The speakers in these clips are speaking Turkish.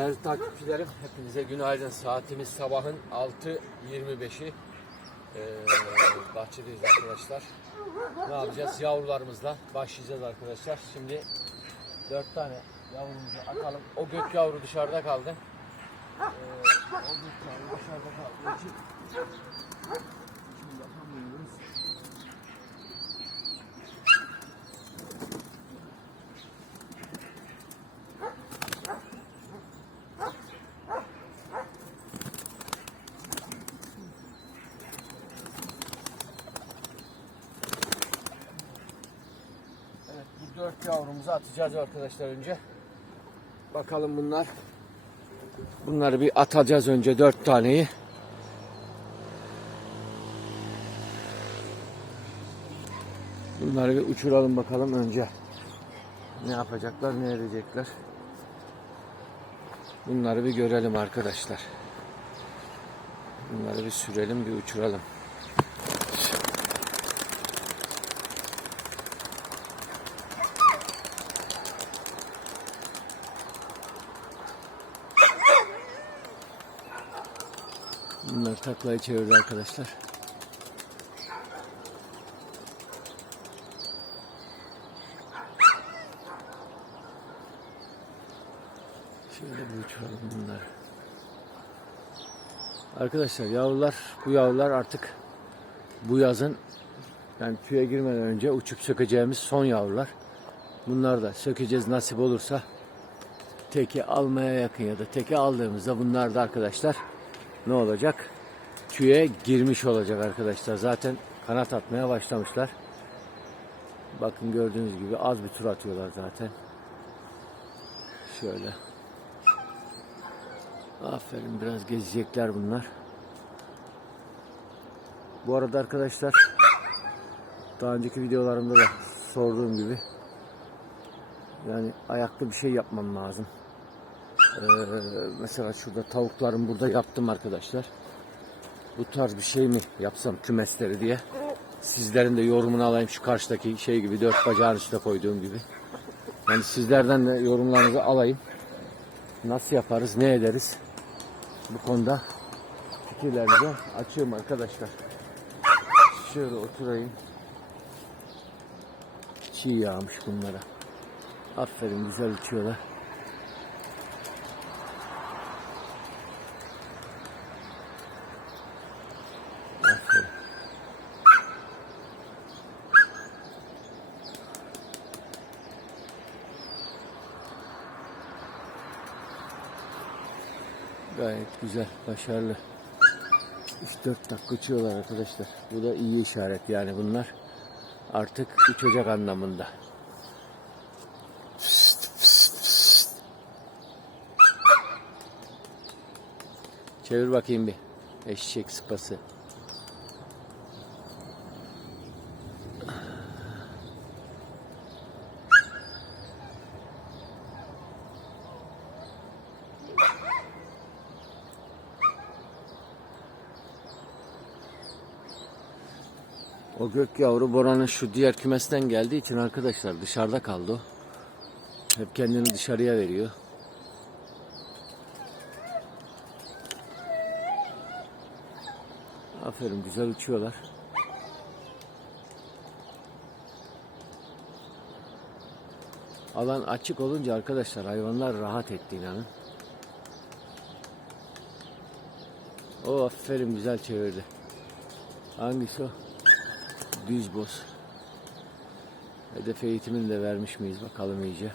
Değerli takipçilerim, hepinize günaydın. Saatimiz sabahın 6.25'i. Ee, bahçedeyiz arkadaşlar. Ne yapacağız? Yavrularımızla başlayacağız arkadaşlar. Şimdi 4 tane yavrumuzu atalım. O gök yavru dışarıda kaldı. Ee, o gök yavru dışarıda kaldığı için şimdi yapamıyoruz. Evet bu yavrumuzu atacağız arkadaşlar önce. Bakalım bunlar. Bunları bir atacağız önce dört taneyi. Bunları bir uçuralım bakalım önce. Ne yapacaklar, ne edecekler. Bunları bir görelim arkadaşlar. Bunları bir sürelim, bir uçuralım. Bunlar taklayı çevirdi arkadaşlar. Şöyle bir uçuralım bunları. Arkadaşlar yavrular, bu yavrular artık bu yazın yani tüye girmeden önce uçup sökeceğimiz son yavrular. Bunlar da sökeceğiz nasip olursa teki almaya yakın ya da teki aldığımızda bunlar da arkadaşlar ne olacak? Tüye girmiş olacak arkadaşlar. Zaten kanat atmaya başlamışlar. Bakın gördüğünüz gibi az bir tur atıyorlar zaten. Şöyle. Aferin biraz gezecekler bunlar. Bu arada arkadaşlar daha önceki videolarımda da sorduğum gibi yani ayakta bir şey yapmam lazım. Ee, mesela şurada tavuklarım burada yaptım arkadaşlar. Bu tarz bir şey mi yapsam kümesleri diye. Sizlerin de yorumunu alayım şu karşıdaki şey gibi dört bacağın üstüne koyduğum gibi. Yani sizlerden de yorumlarınızı alayım. Nasıl yaparız, ne ederiz? Bu konuda fikirlerinizi açıyorum arkadaşlar. Şöyle oturayım. Çiğ yağmış bunlara. Aferin güzel uçuyorlar. Aferin. Gayet güzel, başarılı. 3-4 dakika uçuyorlar arkadaşlar. Bu da iyi işaret yani bunlar artık uçacak anlamında. Çevir bakayım bir. Eşek sıpası. Gök yavru Bora'nın şu diğer kümesten geldiği için arkadaşlar dışarıda kaldı. Hep kendini dışarıya veriyor. Aferin güzel uçuyorlar. Alan açık olunca arkadaşlar hayvanlar rahat etti inanın. O aferin güzel çevirdi. Hangisi o? Düz boz. Hedef eğitimini de vermiş miyiz bakalım iyice.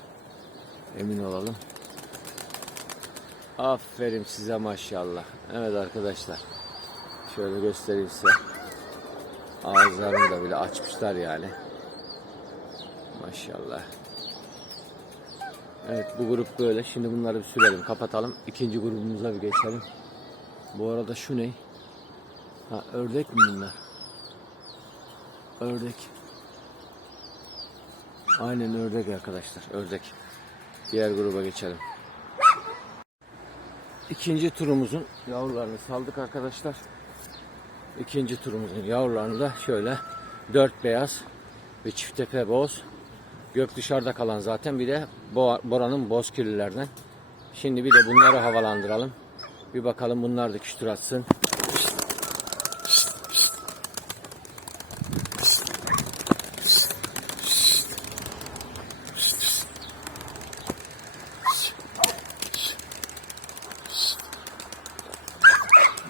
Emin olalım. Aferin size maşallah. Evet arkadaşlar. Şöyle göstereyim size. Ağızlarını da bile açmışlar yani. Maşallah. Evet bu grup böyle. Şimdi bunları bir sürelim, kapatalım. İkinci grubumuza bir geçelim. Bu arada şu ne? Ha ördek mi bunlar? Ördek. Aynen ördek arkadaşlar. Ördek. Diğer gruba geçelim. İkinci turumuzun yavrularını saldık arkadaşlar. İkinci turumuzun yavrularını da şöyle dört beyaz ve çift tepe boz. Gök dışarıda kalan zaten bir de Bo- Bora'nın boz kirlilerden. Şimdi bir de bunları havalandıralım. Bir bakalım bunlar da küstür atsın.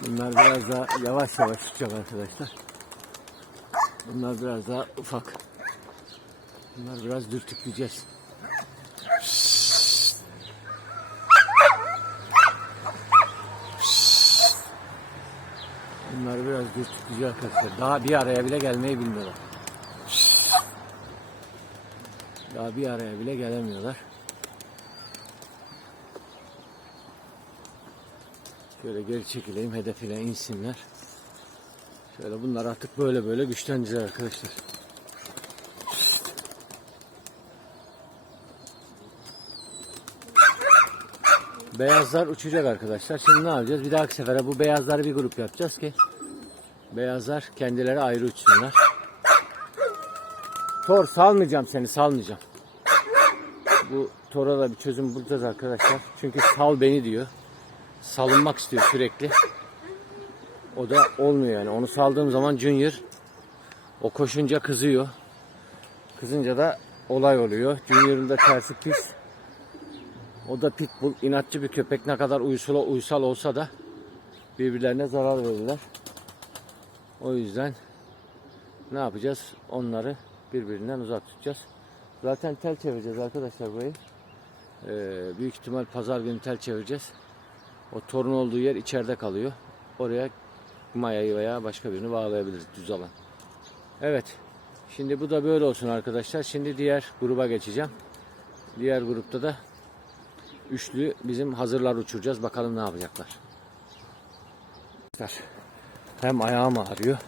Bunlar biraz daha yavaş yavaş uçacak arkadaşlar. Bunlar biraz daha ufak. Bunlar biraz dürtükleyeceğiz. Bunlar biraz dürtükleyeceğiz arkadaşlar. Daha bir araya bile gelmeyi bilmiyorlar. Daha bir araya bile gelemiyorlar. Şöyle geri çekileyim hedefine insinler. Şöyle bunlar artık böyle böyle güçleneceğiz arkadaşlar. Beyazlar uçacak arkadaşlar. Şimdi ne yapacağız? Bir dahaki sefere bu beyazları bir grup yapacağız ki beyazlar kendileri ayrı uçsunlar. Tor salmayacağım seni salmayacağım. Bu Tor'a da bir çözüm bulacağız arkadaşlar. Çünkü sal beni diyor. Salınmak istiyor sürekli. O da olmuyor yani. Onu saldığım zaman Junior o koşunca kızıyor. Kızınca da olay oluyor. Junior'ın da tersi pis. O da pitbull, inatçı bir köpek. Ne kadar uysal, uysal olsa da birbirlerine zarar verirler. O yüzden ne yapacağız? Onları birbirinden uzak tutacağız. Zaten tel çevireceğiz arkadaşlar burayı. Ee, büyük ihtimal pazar günü tel çevireceğiz. O torun olduğu yer içeride kalıyor. Oraya mayayı veya başka birini bağlayabiliriz düz alan. Evet. Şimdi bu da böyle olsun arkadaşlar. Şimdi diğer gruba geçeceğim. Diğer grupta da üçlü bizim hazırlar uçuracağız. Bakalım ne yapacaklar. Hem ayağım ağrıyor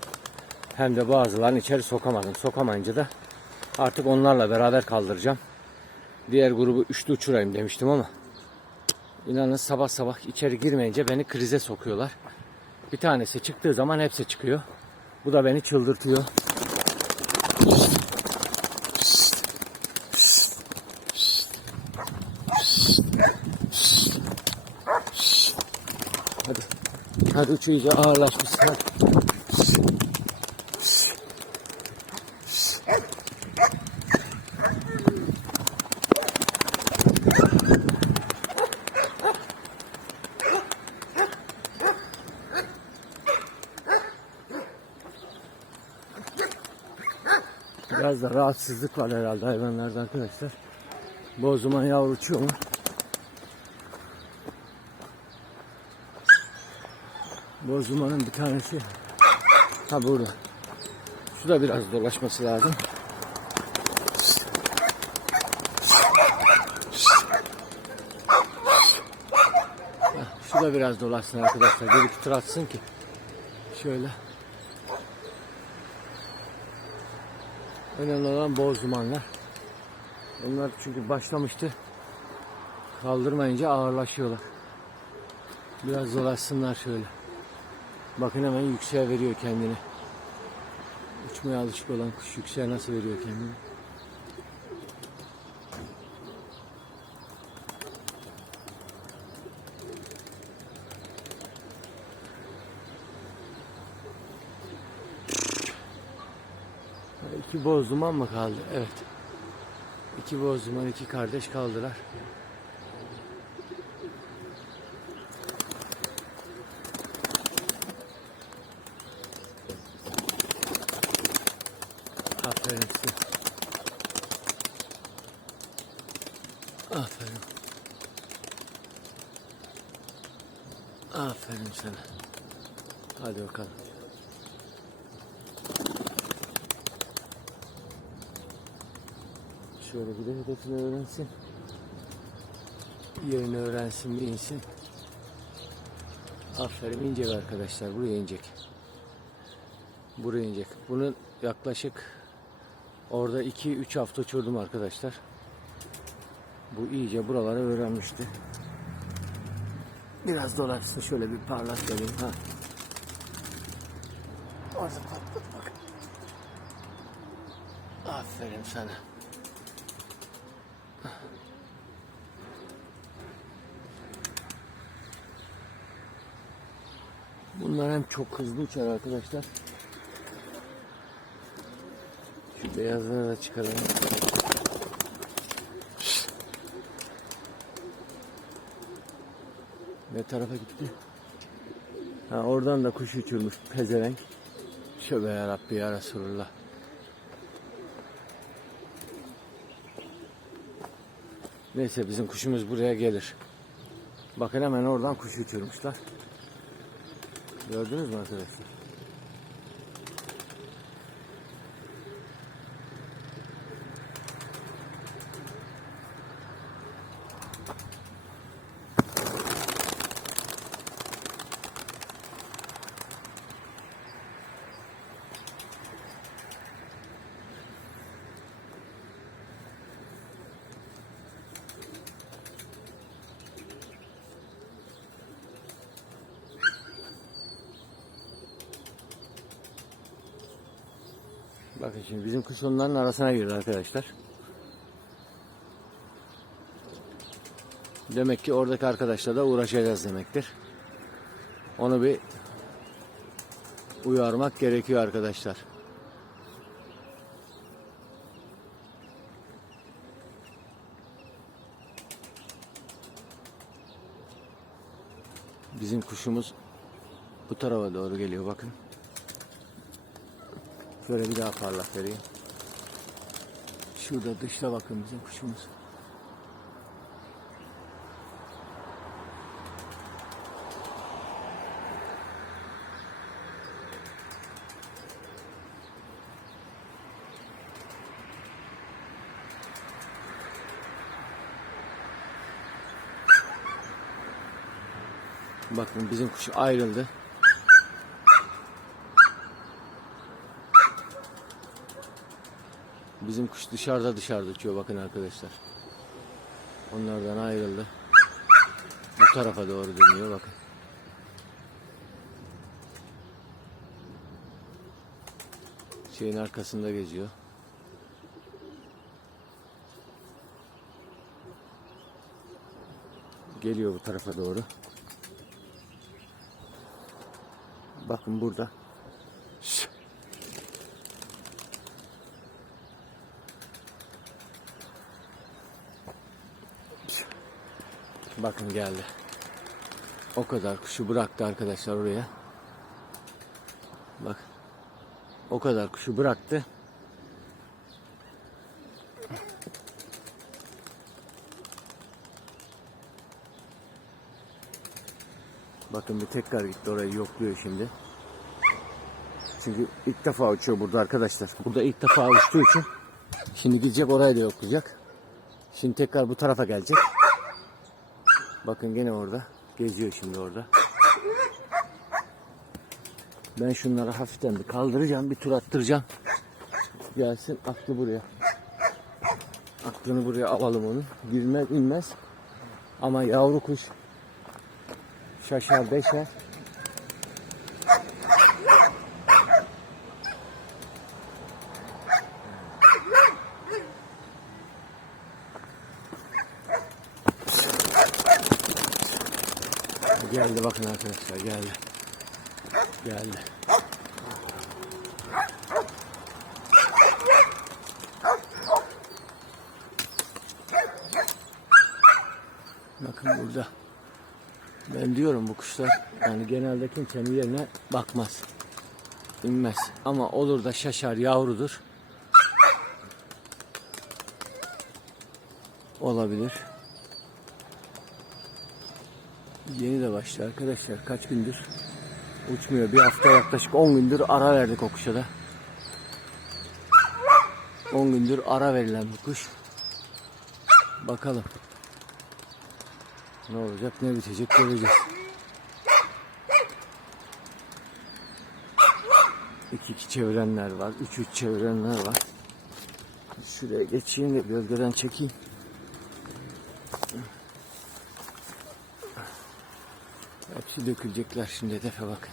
hem de bazılarını içeri sokamadım. Sokamayınca da artık onlarla beraber kaldıracağım. Diğer grubu üçlü uçurayım demiştim ama inanın sabah sabah içeri girmeyince beni krize sokuyorlar. Bir tanesi çıktığı zaman hepsi çıkıyor. Bu da beni çıldırtıyor. Hadi. Hadi uç iyice ağırlaşmışsın. Hadi. Biraz da rahatsızlık var herhalde hayvanlarda arkadaşlar. Bozuman yavru uçuyor mu? Bozumanın bir tanesi ha burada. Şu da biraz dolaşması lazım. Şu da biraz dolaşsın arkadaşlar. Bir iki tur atsın ki. Şöyle. Önemli olan boz dumanlar. Onlar çünkü başlamıştı. Kaldırmayınca ağırlaşıyorlar. Biraz dolaşsınlar şöyle. Bakın hemen yükseğe veriyor kendini. Uçmaya alışık olan kuş yükseğe nasıl veriyor kendini. Ha, İki boz duman mı kaldı? Evet. İki boz duman, iki kardeş kaldılar. Aferin size. Aferin. Aferin sana. Hadi bakalım. Şöyle bir de hedefini öğrensin. Yerini öğrensin insin. Aferin inecek arkadaşlar. Buraya inecek. Buraya inecek. Bunun yaklaşık orada 2-3 hafta uçurdum arkadaşlar. Bu iyice buraları öğrenmişti. Biraz dolaşsın şöyle bir parlat vereyim. Ha. Orada patlat bak. Aferin sana. Bunlar hem çok hızlı uçar arkadaşlar. Şu beyazları da çıkaralım. Ne tarafa gitti? Ha, oradan da kuş uçurmuş pezevenk. Şöbe ya Rabbi ya Resulullah. Neyse bizim kuşumuz buraya gelir. Bakın hemen oradan kuş uçurmuşlar. Gördünüz mü arkadaşlar? Bakın şimdi bizim kuş onların arasına girdi arkadaşlar. Demek ki oradaki arkadaşlarla uğraşacağız demektir. Onu bir uyarmak gerekiyor arkadaşlar. Bizim kuşumuz bu tarafa doğru geliyor bakın. Şöyle bir daha parlak vereyim. Şurada dışta bakın bizim kuşumuz. Bakın bizim kuş ayrıldı. Bizim kuş dışarıda dışarıda uçuyor bakın arkadaşlar. Onlardan ayrıldı. Bu tarafa doğru dönüyor bakın. Şeyin arkasında geziyor. Geliyor bu tarafa doğru. Bakın burada. Bakın geldi. O kadar kuşu bıraktı arkadaşlar oraya. Bak. O kadar kuşu bıraktı. Bakın bir tekrar gitti orayı yokluyor şimdi. Çünkü ilk defa uçuyor burada arkadaşlar. Burada ilk defa uçtuğu için şimdi gidecek orayı da yoklayacak. Şimdi tekrar bu tarafa gelecek. Bakın gene orada. Geziyor şimdi orada. Ben şunları hafiften bir kaldıracağım. Bir tur attıracağım. Gelsin aklı buraya. Aklını buraya alalım onun. Girmez inmez. Ama yavru kuş şaşar beşer. Geldi bakın arkadaşlar geldi. Geldi. Bakın burada. Ben diyorum bu kuşlar yani genelde kimsenin yerine bakmaz. İnmez. Ama olur da şaşar yavrudur. Olabilir. Yeni de başladı arkadaşlar. Kaç gündür uçmuyor. Bir hafta yaklaşık 10 gündür ara verdik o kuşa da. 10 gündür ara verilen bir kuş. Bakalım. Ne olacak ne bitecek göreceğiz. İki iki çevirenler var. Üç üç çevirenler var. Şuraya geçeyim de gölgeden çekeyim. Hepsi dökülecekler şimdi hedefe bakın.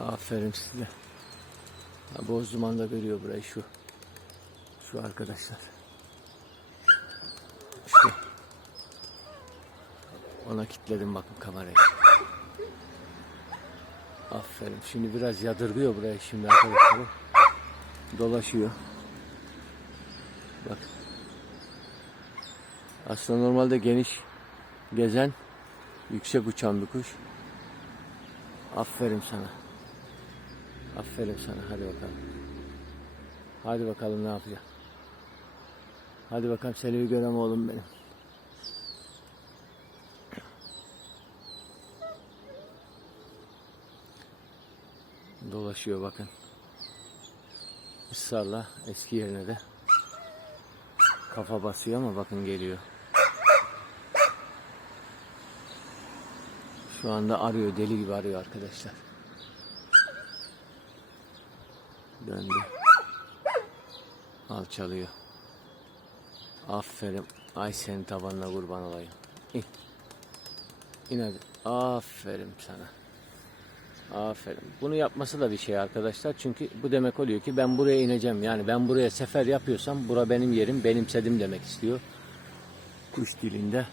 Aferin size. Ha, Bozduman da görüyor burayı şu. Şu arkadaşlar. İşte. Ona kilitledim bakın kamerayı. Aferin. Şimdi biraz yadırgıyor buraya şimdi arkadaşlar. Dolaşıyor. Bak. Aslında normalde geniş gezen, yüksek uçan bir kuş. Aferin sana. Aferin sana. Hadi bakalım. Hadi bakalım ne yapacak. Hadi bakalım seni görem oğlum benim. Dolaşıyor bakın. Israrla eski yerine de kafa basıyor ama bakın geliyor. Şu anda arıyor, deli gibi arıyor arkadaşlar. Döndü. Alçalıyor. Aferin. Ay senin tabanına kurban olayım. İn. İn hadi. Aferin sana. Aferin. Bunu yapması da bir şey arkadaşlar. Çünkü bu demek oluyor ki ben buraya ineceğim. Yani ben buraya sefer yapıyorsam bura benim yerim, benimsedim demek istiyor. Kuş dilinde.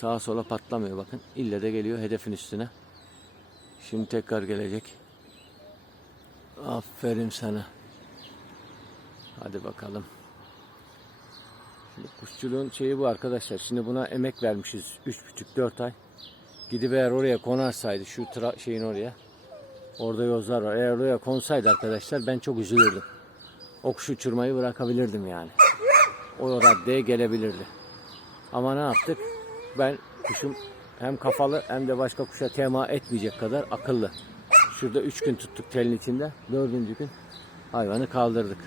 Sağa sola patlamıyor bakın. İlle de geliyor hedefin üstüne. Şimdi tekrar gelecek. Aferin sana. Hadi bakalım. Şimdi kuşçuluğun şeyi bu arkadaşlar. Şimdi buna emek vermişiz. 3,5-4 ay. Gidip eğer oraya konarsaydı şu şeyin oraya. Orada yozlar var. Eğer oraya konsaydı arkadaşlar ben çok üzülürdüm. O kuşu uçurmayı bırakabilirdim yani. O raddeye gelebilirdi. Ama ne yaptık? Ben kuşum hem kafalı hem de başka kuşa tema etmeyecek kadar akıllı. Şurada üç gün tuttuk telin içinde. Dördüncü gün hayvanı kaldırdık.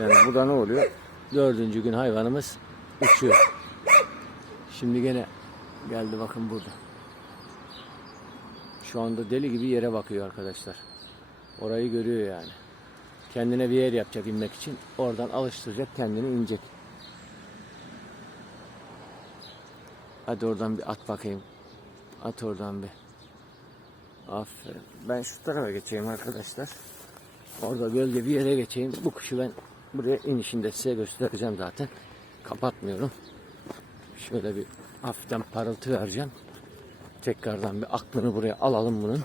Yani burada ne oluyor? Dördüncü gün hayvanımız uçuyor. Şimdi gene geldi bakın burada. Şu anda deli gibi yere bakıyor arkadaşlar. Orayı görüyor yani. Kendine bir yer yapacak inmek için. Oradan alıştıracak kendini inecek. Hadi oradan bir at bakayım. At oradan bir. Aferin. Ben şu tarafa geçeyim arkadaşlar. Orada gölge bir yere geçeyim. Bu kuşu ben buraya inişinde size göstereceğim zaten. Kapatmıyorum. Şöyle bir hafiften parıltı vereceğim. Tekrardan bir aklını buraya alalım bunun.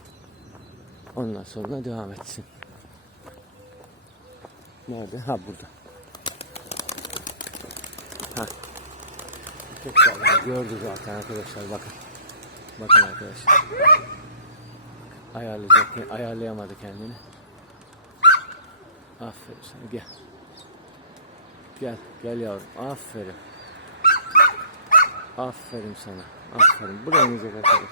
Ondan sonra devam etsin. Nerede? Ha burada. Ha. Tekrardan gördü zaten arkadaşlar bakın. Bakın arkadaşlar. Ayarlayacak, ayarlayamadı kendini. Aferin sana gel. Gel, gel yavrum. Aferin. Aferin sana. Aferin. Buraya inecek arkadaşlar.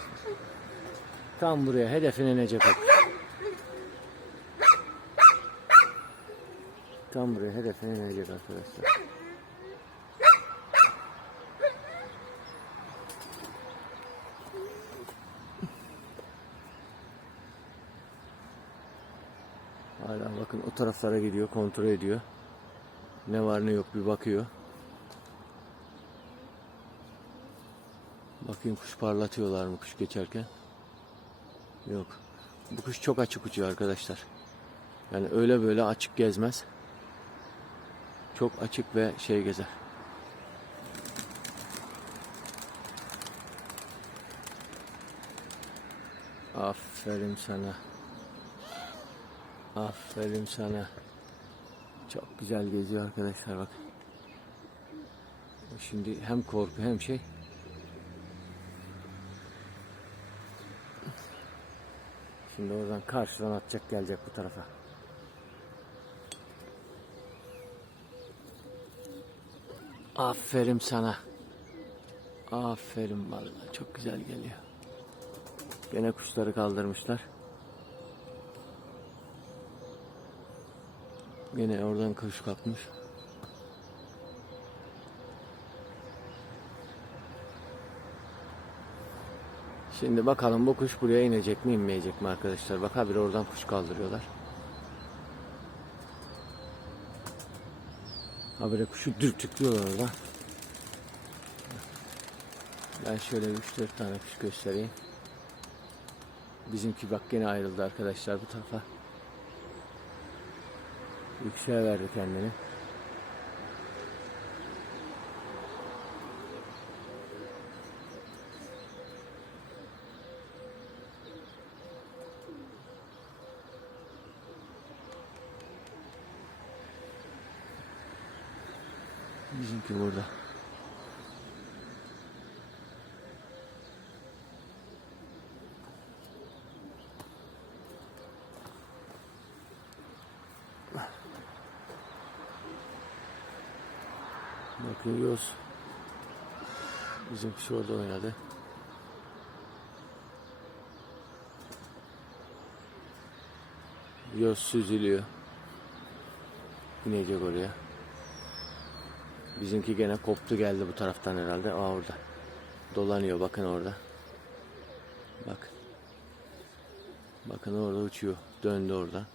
Tam buraya hedefine inecek o. Tam buraya hedefine inecek arkadaşlar. Hala bakın o taraflara gidiyor, kontrol ediyor. Ne var ne yok bir bakıyor. Bakayım kuş parlatıyorlar mı kuş geçerken. Yok. Bu kuş çok açık uçuyor arkadaşlar. Yani öyle böyle açık gezmez. Çok açık ve şey gezer. Aferin sana. Aferin sana. Çok güzel geziyor arkadaşlar bak. Şimdi hem korku hem şey. Şimdi oradan karşıdan atacak gelecek bu tarafa. Aferin sana. Aferin vallahi çok güzel geliyor. Gene kuşları kaldırmışlar. Yine oradan kuş kalkmış. Şimdi bakalım bu kuş buraya inecek mi inmeyecek mi arkadaşlar. Bak habire oradan kuş kaldırıyorlar. Habire kuşu dürtüklüyorlar orada. Ben şöyle 3-4 tane kuş göstereyim. Bizimki bak gene ayrıldı arkadaşlar bu tarafa yükseğe verdi kendini. Bizimki burada. Bakıyoruz. Bizimkisi orada oynadı. Yoz süzülüyor. İnecek oraya. Bizimki gene koptu geldi bu taraftan herhalde. Aa orada. Dolanıyor bakın orada. Bak. Bakın orada uçuyor. Döndü orada.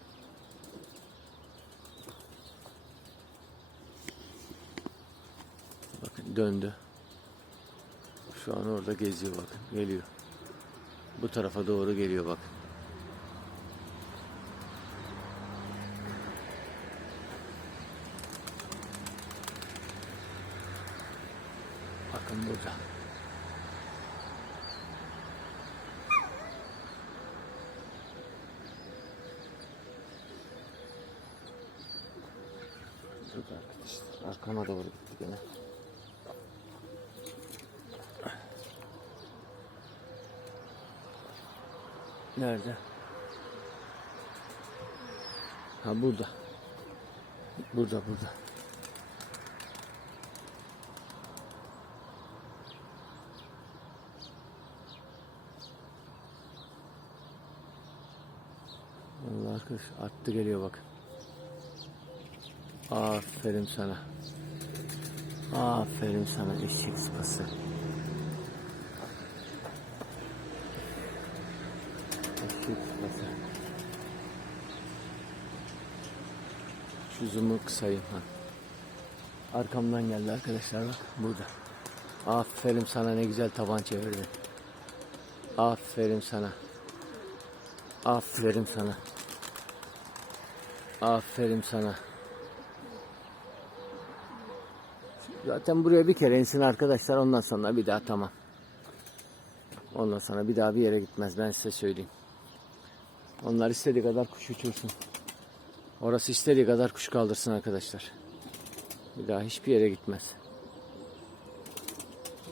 Bakın döndü. Şu an orada geziyor bakın. Geliyor. Bu tarafa doğru geliyor bakın. Bakın burada. Arkama doğru gitti gene. Nerede? Ha burada. Burada burada. Allah arkadaş attı geliyor bakın. Aferin sana. Aferin sana eşek sıpası. Zoom'u kısayım ha. Arkamdan geldi arkadaşlar bak burada. Aferin sana ne güzel taban çevirdin. Aferin sana. Aferin sana. Aferin sana. Zaten buraya bir kere insin arkadaşlar ondan sonra bir daha tamam. Ondan sonra bir daha bir yere gitmez ben size söyleyeyim. Onlar istediği kadar kuş uçursun. Orası istediği kadar kuş kaldırsın arkadaşlar. Bir daha hiçbir yere gitmez.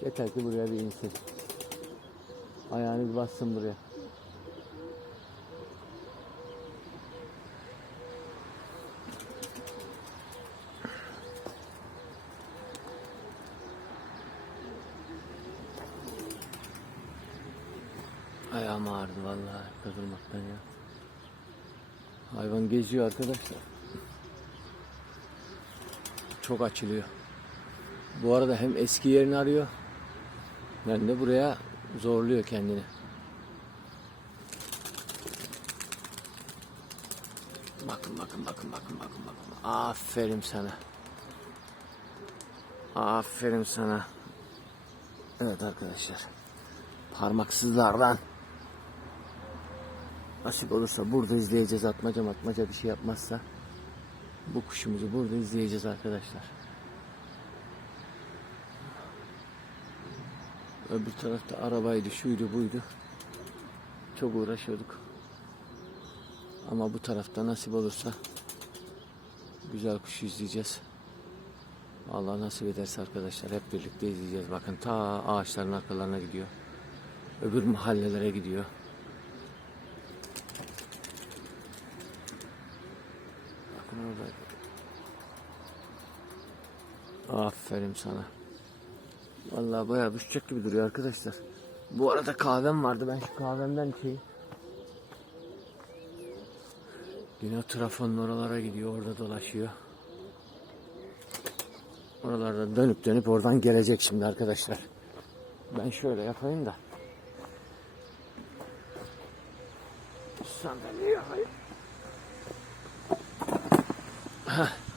Yeter ki buraya bir insin. Ayağını bassın buraya. Ayağım ağrıdı vallahi kazılmaktan ya. Geziyor arkadaşlar. Çok açılıyor. Bu arada hem eski yerini arıyor hem de buraya zorluyor kendini. Bakın bakın bakın bakın bakın bakın. Aferin sana. Aferin sana. Evet arkadaşlar. Parmaksızlardan. Nasip olursa burada izleyeceğiz atmaca matmaca bir şey yapmazsa. Bu kuşumuzu burada izleyeceğiz arkadaşlar. Öbür tarafta arabaydı, şuydu, buydu. Çok uğraşıyorduk. Ama bu tarafta nasip olursa güzel kuş izleyeceğiz. Allah nasip ederse arkadaşlar hep birlikte izleyeceğiz. Bakın ta ağaçların arkalarına gidiyor. Öbür mahallelere gidiyor. Bakın orada. Aferin sana. Vallahi bayağı düşecek gibi duruyor arkadaşlar. Bu arada kahvem vardı. Ben şu kahvemden içeyim. Yine trafonun oralara gidiyor. Orada dolaşıyor. Oralarda dönüp dönüp oradan gelecek şimdi arkadaşlar. Ben şöyle yapayım da. Sandalye yapayım. Heh.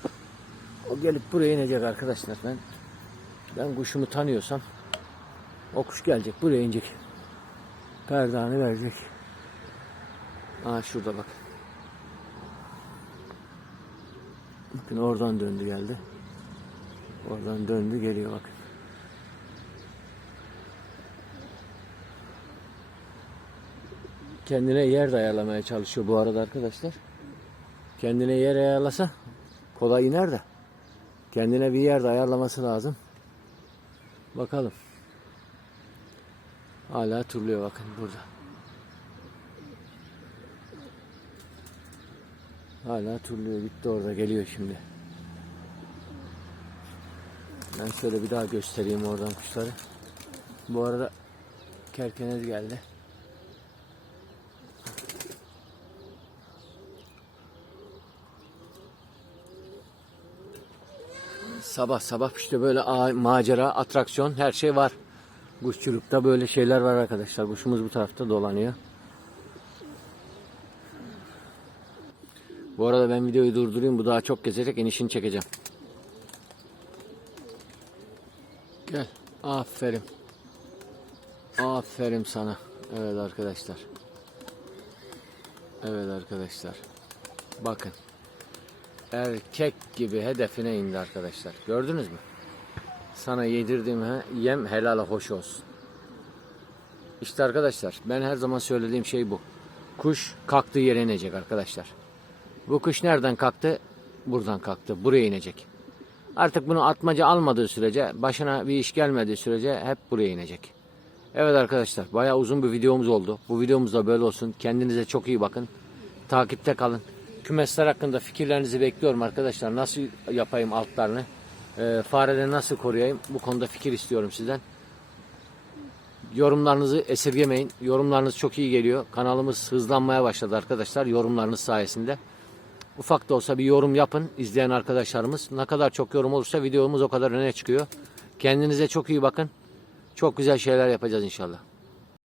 O gelip buraya inecek arkadaşlar. Ben ben kuşumu tanıyorsam o kuş gelecek buraya inecek. Perdanı verecek. Aa şurada bak. Bakın oradan döndü geldi. Oradan döndü geliyor bak. Kendine yer de ayarlamaya çalışıyor bu arada arkadaşlar. Kendine yer ayarlasa kolay iner de. Kendine bir yerde ayarlaması lazım. Bakalım. Hala turluyor bakın burada. Hala turluyor. Gitti orada. Geliyor şimdi. Ben şöyle bir daha göstereyim oradan kuşları. Bu arada kerkenez geldi. Sabah sabah işte böyle macera, atraksiyon her şey var. Kuşçulukta böyle şeyler var arkadaşlar. Kuşumuz bu tarafta dolanıyor. Bu arada ben videoyu durdurayım. Bu daha çok gezecek. inişini çekeceğim. Gel. Aferin. Aferin sana. Evet arkadaşlar. Evet arkadaşlar. Bakın. Erkek gibi hedefine indi arkadaşlar. Gördünüz mü? Sana yedirdiğim he- yem helala hoş olsun. İşte arkadaşlar ben her zaman söylediğim şey bu. Kuş kalktığı yere inecek arkadaşlar. Bu kuş nereden kalktı? Buradan kalktı. Buraya inecek. Artık bunu atmaca almadığı sürece, başına bir iş gelmediği sürece hep buraya inecek. Evet arkadaşlar, bayağı uzun bir videomuz oldu. Bu videomuz da böyle olsun. Kendinize çok iyi bakın. Takipte kalın. Kümesler hakkında fikirlerinizi bekliyorum arkadaşlar. Nasıl yapayım altlarını? Ee, fareden nasıl koruyayım? Bu konuda fikir istiyorum sizden. Yorumlarınızı esirgemeyin. Yorumlarınız çok iyi geliyor. Kanalımız hızlanmaya başladı arkadaşlar yorumlarınız sayesinde. Ufak da olsa bir yorum yapın izleyen arkadaşlarımız. Ne kadar çok yorum olursa videomuz o kadar öne çıkıyor. Kendinize çok iyi bakın. Çok güzel şeyler yapacağız inşallah.